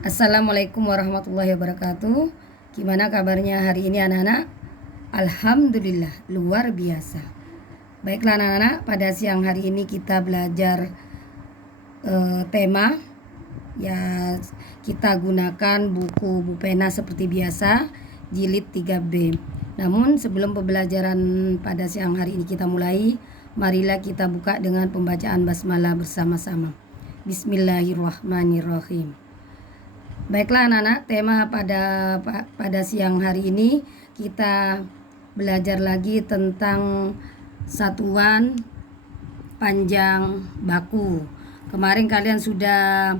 Assalamualaikum warahmatullahi wabarakatuh. Gimana kabarnya hari ini anak-anak? Alhamdulillah, luar biasa. Baiklah anak-anak, pada siang hari ini kita belajar tema. Ya, kita gunakan buku pena seperti biasa, jilid 3B. Namun sebelum pembelajaran pada siang hari ini kita mulai, marilah kita buka dengan pembacaan basmalah bersama-sama. Bismillahirrahmanirrahim. Baiklah anak-anak, tema pada siang hari ini kita belajar lagi tentang satuan panjang baku. Kemarin kalian sudah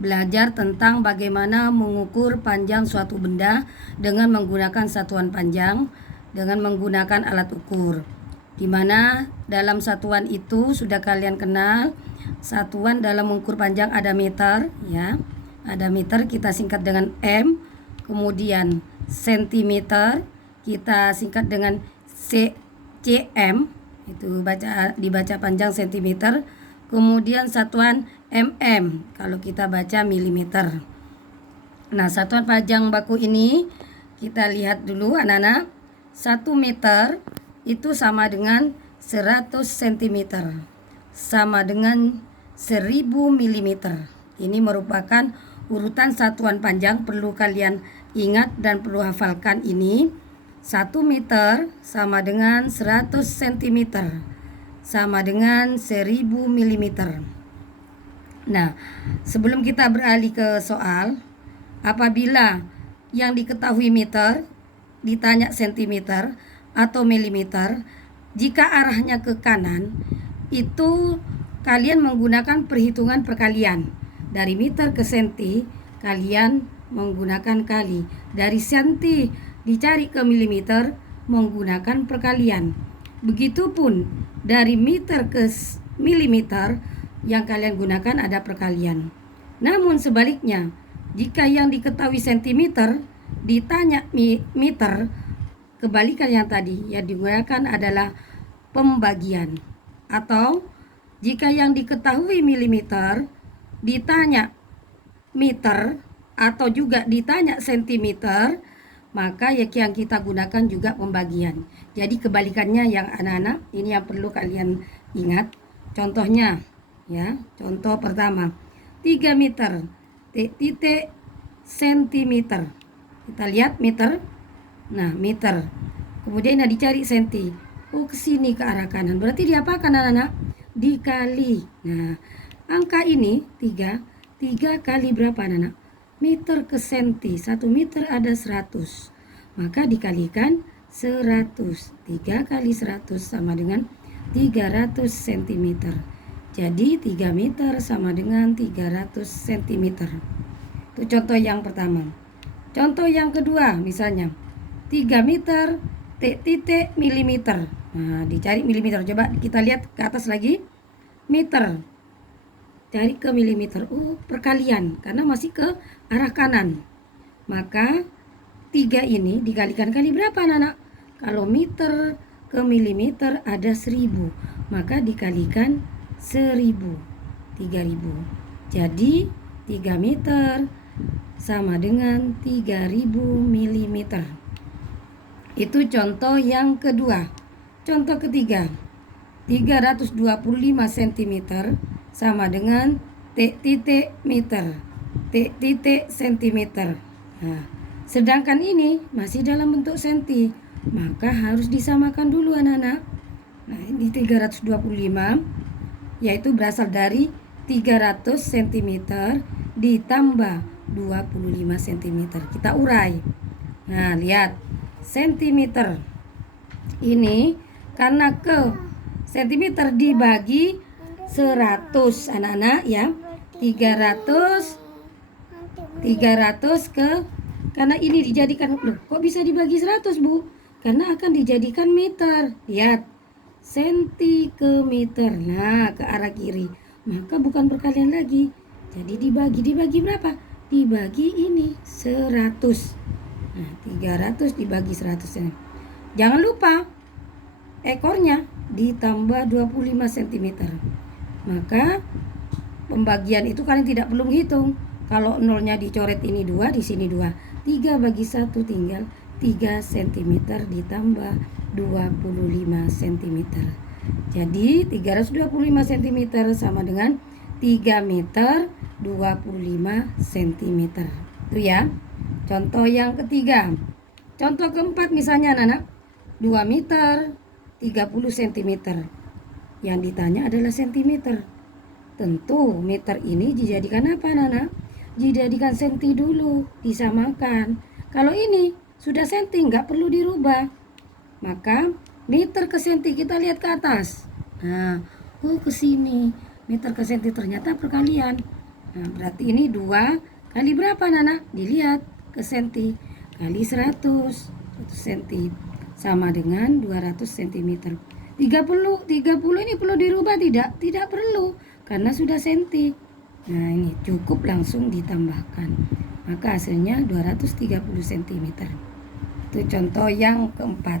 belajar tentang bagaimana mengukur panjang suatu benda dengan menggunakan satuan panjang, dengan menggunakan alat ukur. Di mana dalam satuan itu sudah kalian kenal, satuan dalam mengukur panjang ada meter, ya. Ada meter, kita singkat dengan M. Kemudian sentimeter kita singkat dengan cm, itu dibaca panjang sentimeter. Kemudian satuan mm kalau kita baca milimeter. Nah, satuan panjang baku ini kita lihat dulu anak-anak. 1 meter itu sama dengan 100 cm, sama dengan 1000 mm. Ini merupakan urutan satuan panjang, perlu kalian ingat dan perlu hafalkan ini. 1 meter sama dengan 100 cm, sama dengan 1000 mm. Nah, sebelum kita beralih ke soal, apabila yang diketahui meter ditanya sentimeter atau milimeter, jika arahnya ke kanan, itu kalian menggunakan perhitungan perkalian. Dari meter ke senti, kalian menggunakan kali. Dari senti dicari ke milimeter, menggunakan perkalian. Begitupun dari meter ke milimeter, yang kalian gunakan ada perkalian. Namun sebaliknya, jika yang diketahui sentimeter ditanya meter, kebalikan yang tadi, yang digunakan adalah pembagian. Atau jika yang diketahui milimeter ditanya meter atau juga ditanya sentimeter, maka yang kita gunakan juga pembagian. Jadi kebalikannya yang anak-anak, ini yang perlu kalian ingat. Contohnya, ya, contoh pertama, 3 meter titik sentimeter. Kita lihat meter. Nah, meter. Kemudian dicari senti. Oh, ke sini ke arah kanan. Berarti diapakan anak-anak? Dikali. Nah, angka ini 3 kali berapa anak-anak? Meter ke senti. 1 meter ada 100. Maka dikalikan 100. 3 kali 100 sama dengan 300 cm. Jadi 3 meter sama dengan 300 cm. Itu contoh yang pertama. Contoh yang kedua, misalnya 3 meter titik milimeter. Nah, dicari milimeter. Coba kita lihat ke atas lagi. Meter. Cari ke milimeter. Oh, perkalian. Karena masih ke arah kanan. Maka 3 ini dikalikan kali berapa anak-anak? Kalau meter ke milimeter ada 1000. Maka dikalikan 1000. 3000. Jadi 3 meter sama dengan 3000 mm. Itu contoh yang kedua. Contoh ketiga, 325 cm sama dengan titik meter, titik sentimeter. Nah, sedangkan ini masih dalam bentuk senti, maka harus disamakan dulu anak-anak. Nah, ini 325, yaitu berasal dari 300 cm ditambah 25 cm. Kita urai. Nah, lihat. Sentimeter ini karena ke sentimeter dibagi 100 anak-anak, ya. 300 ke, karena ini dijadikan, loh, kok bisa dibagi 100 Bu? Karena akan dijadikan meter. Lihat. Senti ke meter. Nah, ke arah kiri. Maka bukan perkalian lagi. Jadi dibagi berapa? Dibagi ini 100. Nah, 300 dibagi 100 ini. Jangan lupa ekornya ditambah 25 cm. Maka pembagian itu kalian tidak perlu menghitung. Kalau nolnya dicoret ini 2, di sini 2. 3 bagi 1 tinggal 3 cm ditambah 25 cm. Jadi 325 cm sama dengan 3 meter 25 cm. Itu ya. Contoh yang ketiga. Contoh keempat misalnya anak-anak 2 meter 30 cm. Yang ditanya adalah sentimeter. Tentu meter ini dijadikan apa anak-anak? Dijadikan senti dulu, disamakan. Kalau ini sudah senti, nggak perlu dirubah. Maka meter ke senti kita lihat ke atas. Nah, ke sini. Meter ke senti ternyata perkalian. Nah, berarti ini 2 kali berapa anak-anak? Dilihat ke senti. Kali 100 senti. Sama dengan 200 cm. 30 ini perlu dirubah tidak? Tidak perlu. Karena sudah senti. Nah ini cukup langsung ditambahkan. Maka hasilnya 230 cm. Itu contoh yang keempat.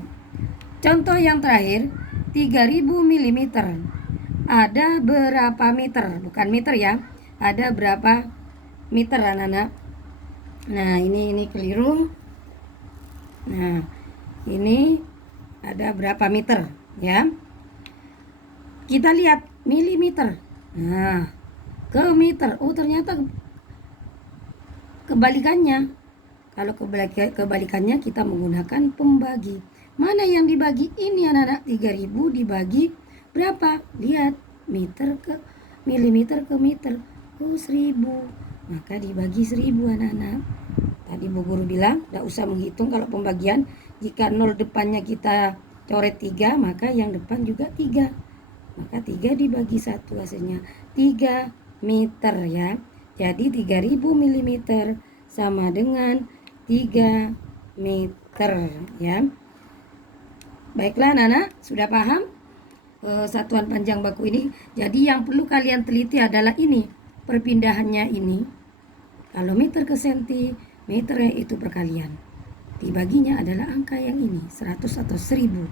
Contoh yang terakhir 3000 mm. Ada berapa meter? Bukan meter ya. Ada berapa meter anak-anak? Nah ini keliru. Nah ini ada berapa meter ya? Kita lihat milimeter. Nah ke meter, ternyata kebalikannya. Kalau kebalikannya kita menggunakan pembagi. Mana yang dibagi? Ini anak-anak, 3000 dibagi berapa? Lihat, meter ke milimeter ke meter. 1000. Maka dibagi 1000 anak-anak. Tadi Bu Guru bilang tidak usah menghitung kalau pembagian. Jika 0 depannya kita coret 3, maka yang depan juga 3. Maka 3 dibagi 1 hasilnya 3 meter ya. Jadi 3000 mm sama dengan 3 meter ya. Baiklah anak-anak, sudah paham satuan panjang baku ini? Jadi yang perlu kalian teliti adalah ini, perpindahannya ini. Kalau meter ke senti, meternya itu perkalian. Dibaginya adalah angka yang ini, 100 atau 1000.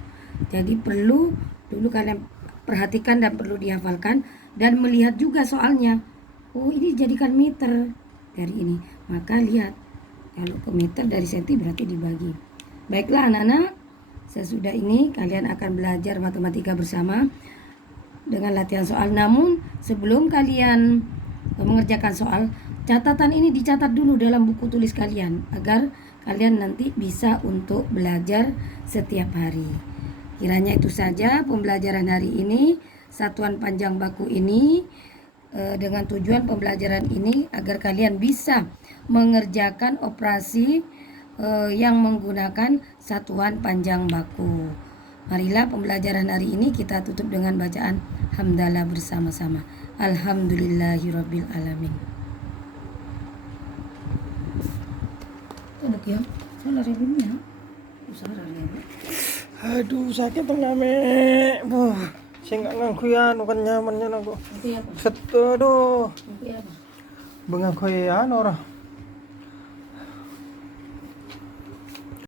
Jadi perlu dulu kalian perhatikan dan perlu dihafalkan dan melihat juga soalnya. Oh, ini jadikan meter dari ini. Maka lihat, kalau ke meter dari senti berarti dibagi. Baiklah anak-anak, sesudah ini kalian akan belajar matematika bersama dengan latihan soal. Namun sebelum kalian mengerjakan soal, catatan ini dicatat dulu dalam buku tulis kalian agar kalian nanti bisa untuk belajar setiap hari. Kiranya itu saja pembelajaran hari ini, satuan panjang baku ini, dengan tujuan pembelajaran ini agar kalian bisa mengerjakan operasi yang menggunakan satuan panjang baku. Marilah pembelajaran hari ini kita tutup dengan bacaan hamdalah bersama-sama. Alhamdulillahirabbil alamin. Tunduk ya, salah rebimnya. Aduh, sakit tengah me. Saya nggak ngangkuyan, bukan nyamannya aku. Setuju. Bengangkuyan orang.